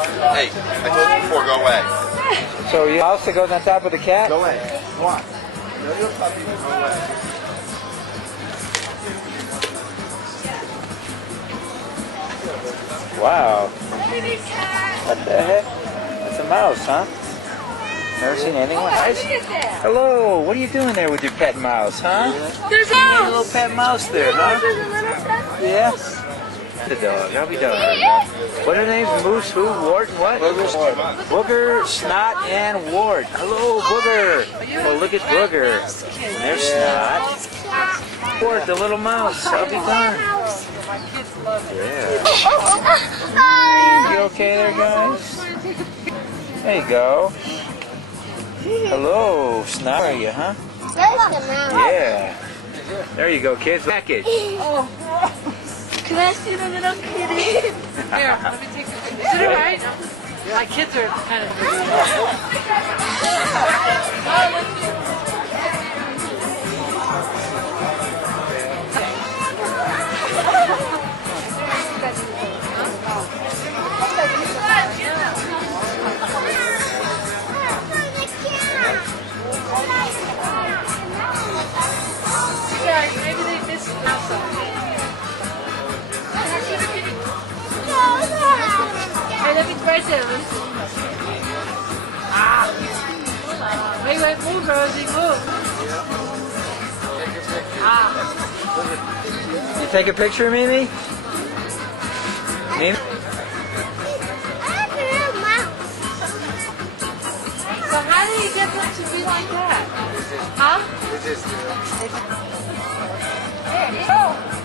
Hey, I told you before, go away. So your mouse that goes on top of the cat? Go away. Come on. No, you're a puppy, go away. Wow. What the heck? That's a mouse, huh? Never seen anything like that. Hello, what are you doing there with your pet mouse, huh? There's a little pet mouse there, huh? Yeah. The dog. How we doing? What are their names? Moose, who, Ward, and what? Booger, Snot, and Ward. Hello, Booger. Oh, look at Booger. And there's Snot. Ward, the little mouse. How be done? Yeah. You okay there, guys? There you go. Hello, Snot. How are you, huh? Yeah. There you go, kids. Package. Can I see the little kitty? Here, let me take a picture. Is it alright? My kids are kind of maybe they missed the mouse. Hey, let me try to listen. Wait, move, Rosie, move. You take a picture of Mimi? Mimi? So how do you get them to be like that? Huh? They just do it. There you go.